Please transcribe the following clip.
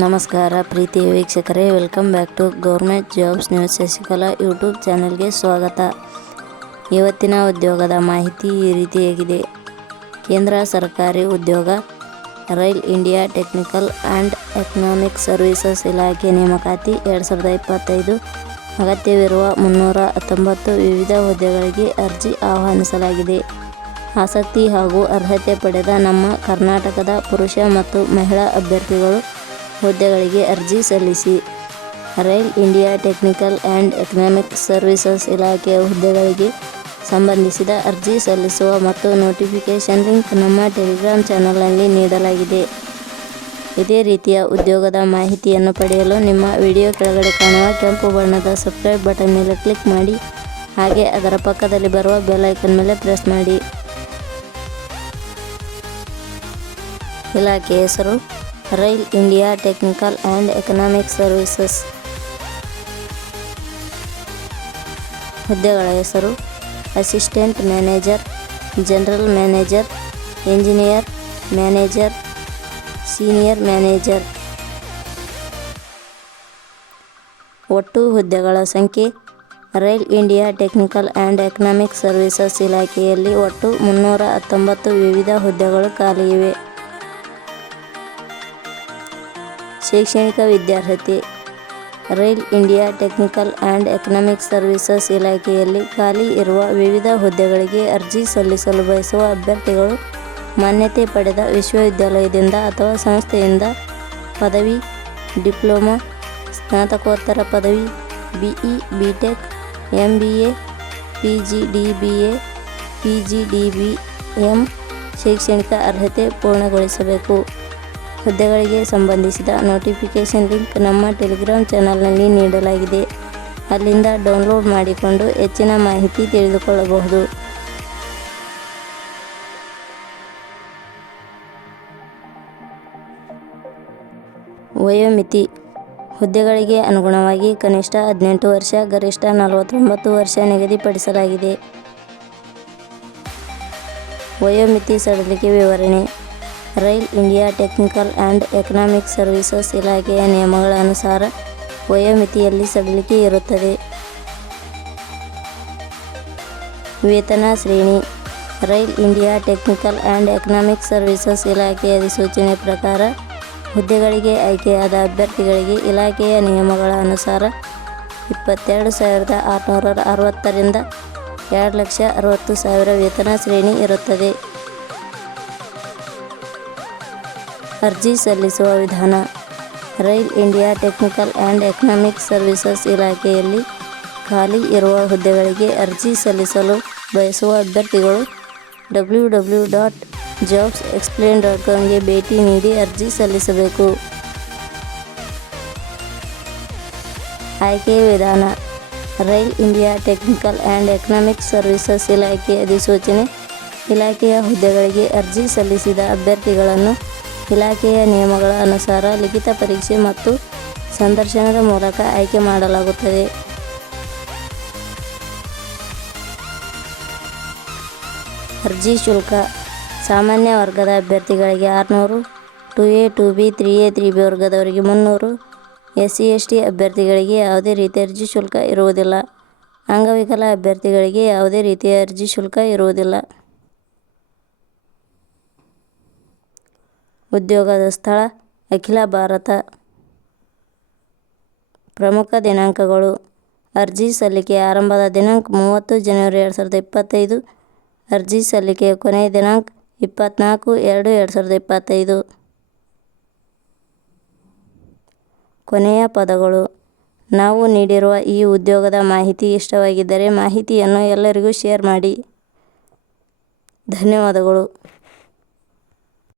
ನಮಸ್ಕಾರ ಪ್ರೀತಿಯ ವೀಕ್ಷಕರೇ, welcome back to government jobs news Shashikala YouTube ಚಾನಲ್ಗೆ ಸ್ವಾಗತ. ಇವತ್ತಿನ ಉದ್ಯೋಗದ ಮಾಹಿತಿ ಈ ರೀತಿಯಾಗಿದೆ. ಕೇಂದ್ರ ಸರ್ಕಾರಿ ಉದ್ಯೋಗ rail India Technical and Economic services ಇಲಾಖೆ ನೇಮಕಾತಿ 2025 ಅಗತ್ಯವಿರುವ 319 ವಿವಿಧ ಹುದ್ದೆಗಳಿಗೆ ಅರ್ಜಿ ಆಹ್ವಾನಿಸಲಾಗಿದೆ. ಆಸಕ್ತಿ ಹಾಗೂ ಅರ್ಹತೆ ಪಡೆದ ನಮ್ಮ ಕರ್ನಾಟಕದ ಪುರುಷ ಮತ್ತು ಮಹಿಳಾ ಅಭ್ಯರ್ಥಿಗಳು ಹುದ್ದೆಗಳಿಗೆ ಅರ್ಜಿ ಸಲ್ಲಿಸಿ. Rail India Technical and Economic services ಇಲಾಖೆಯ ಹುದ್ದೆಗಳಿಗೆ ಸಂಬಂಧಿಸಿದ ಅರ್ಜಿ ಸಲ್ಲಿಸುವ ಮತ್ತು ನೋಟಿಫಿಕೇಷನ್ ಲಿಂಕ್ ನಮ್ಮ ಟೆಲಿಗ್ರಾಮ್ ಚಾನಲ್ನಲ್ಲಿ ನೀಡಲಾಗಿದೆ. ಇದೇ ರೀತಿಯ ಉದ್ಯೋಗದ ಮಾಹಿತಿಯನ್ನು ಪಡೆಯಲು ನಿಮ್ಮ ವಿಡಿಯೋ ಕೆಳಗಡೆ ಕಾಣುವ ಕೆಂಪು ಬಣ್ಣದ ಸಬ್ಸ್ಕ್ರೈಬ್ ಬಟನ್ ಮೇಲೆ ಕ್ಲಿಕ್ ಮಾಡಿ, ಹಾಗೆ ಅದರ ಪಕ್ಕದಲ್ಲಿ ಬರುವ ಬೆಲ್ ಐಕನ್ ಮೇಲೆ ಪ್ರೆಸ್ ಮಾಡಿ. ಇಲಾಖೆ ಹೆಸರು Rail India Technical and Economic Services. ಹುದ್ದೆಗಳ ಹೆಸರು assistant manager, general manager, engineer manager, senior manager. ಒಟ್ಟು ಹುದ್ದೆಗಳ ಸಂಖ್ಯೆ Rail India Technical and Economic Services ಇಲಾಖೆಯಲ್ಲಿ ಒಟ್ಟು 319 ವಿವಿಧ ಹುದ್ದೆಗಳು ಖಾಲಿ ಇವೆ. ಶೈಕ್ಷಣಿಕ ವಿದ್ಯಾರ್ಹತೆ Rail India Technical and Economic Services ಇಲಾಖೆಯಲ್ಲಿ ಖಾಲಿ ಇರುವ ವಿವಿಧ ಹುದ್ದೆಗಳಿಗೆ ಅರ್ಜಿ ಸಲ್ಲಿಸಲು ಬಯಸುವ ಅಭ್ಯರ್ಥಿಗಳು ಮಾನ್ಯತೆ ಪಡೆದ ವಿಶ್ವವಿದ್ಯಾಲಯದಿಂದ ಅಥವಾ ಸಂಸ್ಥೆಯಿಂದ ಪದವಿ, ಡಿಪ್ಲೊಮಾ, ಸ್ನಾತಕೋತ್ತರ ಪದವಿ, BE, BTech, MBA, PGDBA, PGDBM ಶೈಕ್ಷಣಿಕ ಅರ್ಹತೆ ಪೂರ್ಣಗೊಳಿಸಬೇಕು. ಹುದ್ದೆಗಳಿಗೆ ಸಂಬಂಧಿಸಿದ ನೋಟಿಫಿಕೇಷನ್ ಲಿಂಕ್ ನಮ್ಮ ಟೆಲಿಗ್ರಾಮ್ ಚಾನಲ್ನಲ್ಲಿ ನೀಡಲಾಗಿದೆ. ಅಲ್ಲಿಂದ ಡೌನ್ಲೋಡ್ ಮಾಡಿಕೊಂಡು ಹೆಚ್ಚಿನ ಮಾಹಿತಿ ತಿಳಿದುಕೊಳ್ಳಬಹುದು. ವಯೋಮಿತಿ ಹುದ್ದೆಗಳಿಗೆ ಅನುಗುಣವಾಗಿ ಕನಿಷ್ಠ 18 ವರ್ಷ, ಗರಿಷ್ಠ 49 ವರ್ಷ ನಿಗದಿಪಡಿಸಲಾಗಿದೆ. ವಯೋಮಿತಿ ಸಡಿಲಿಕೆ ವಿವರಣೆ rail India Technical and Economic services ಇಲಾಖೆಯ ನಿಯಮಗಳ ಅನುಸಾರ ವಯೋಮಿತಿಯಲ್ಲಿ ಸಡಿಲಿಕೆ ಇರುತ್ತದೆ. ವೇತನ ಶ್ರೇಣಿ rail India Technical and Economic services ಇಲಾಖೆಯ ಅಧಿಸೂಚನೆ ಪ್ರಕಾರ ಹುದ್ದೆಗಳಿಗೆ ಆಯ್ಕೆಯಾದ ಅಭ್ಯರ್ಥಿಗಳಿಗೆ ಇಲಾಖೆಯ ನಿಯಮಗಳ ಅನುಸಾರ 22,660 ರಿಂದ 2,60,000 ವೇತನ ಶ್ರೇಣಿ ಇರುತ್ತದೆ. ಅರ್ಜಿ ಸಲ್ಲಿಸುವ ವಿಧಾನ rail India Technical and Economic Services ಇಲಾಖೆಯಲ್ಲಿ ಖಾಲಿ ಇರುವ ಹುದ್ದೆಗಳಿಗೆ ಅರ್ಜಿ ಸಲ್ಲಿಸಲು ಬಯಸುವ ಅಭ್ಯರ್ಥಿಗಳು www.jobsexplain.com ಭೇಟಿ ನೀಡಿ ಅರ್ಜಿ ಸಲ್ಲಿಸಬೇಕು. ಆಯ್ಕೆಯ ವಿಧಾನ rail India Technical and Economic services ಇಲಾಖೆ ಅಧಿಸೂಚನೆ ಇಲಾಖೆಯ ಹುದ್ದೆಗಳಿಗೆ ಅರ್ಜಿ ಸಲ್ಲಿಸಿದ ಅಭ್ಯರ್ಥಿಗಳನ್ನು ಇಲಾಖೆಯ ನಿಯಮಗಳ ಅನುಸಾರ ಲಿಖಿತ ಪರೀಕ್ಷೆ ಮತ್ತು ಸಂದರ್ಶನದ ಮೂಲಕ ಆಯ್ಕೆ ಮಾಡಲಾಗುತ್ತದೆ. ಅರ್ಜಿ ಶುಲ್ಕ ಸಾಮಾನ್ಯ ವರ್ಗದ ಅಭ್ಯರ್ಥಿಗಳಿಗೆ 600, 2A, 2B, 3A, 3B ವರ್ಗದವರಿಗೆ 300. SC, ST ಅಭ್ಯರ್ಥಿಗಳಿಗೆ ಯಾವುದೇ ರೀತಿಯ ಅರ್ಜಿ ಶುಲ್ಕ ಇರುವುದಿಲ್ಲ. ಅಂಗವಿಕಲ ಅಭ್ಯರ್ಥಿಗಳಿಗೆ ಯಾವುದೇ ರೀತಿಯ ಅರ್ಜಿ ಶುಲ್ಕ ಇರುವುದಿಲ್ಲ. ಉದ್ಯೋಗದ ಸ್ಥಳ ಅಖಿಲ ಭಾರತ. ಪ್ರಮುಖ ದಿನಾಂಕಗಳು ಅರ್ಜಿ ಸಲ್ಲಿಕೆ ಆರಂಭದ ದಿನಾಂಕ 30 ಜನವರಿ 2025. ಅರ್ಜಿ ಸಲ್ಲಿಕೆಯ ಕೊನೆಯ ದಿನಾಂಕ 24/2/2025. ಕೊನೆಯ ಪದಗಳು ನಾವು ನೀಡಿರುವ ಈ ಉದ್ಯೋಗದ ಮಾಹಿತಿ ಇಷ್ಟವಾಗಿದ್ದರೆ ಮಾಹಿತಿಯನ್ನು ಎಲ್ಲರಿಗೂ ಶೇರ್ ಮಾಡಿ. ಧನ್ಯವಾದಗಳು.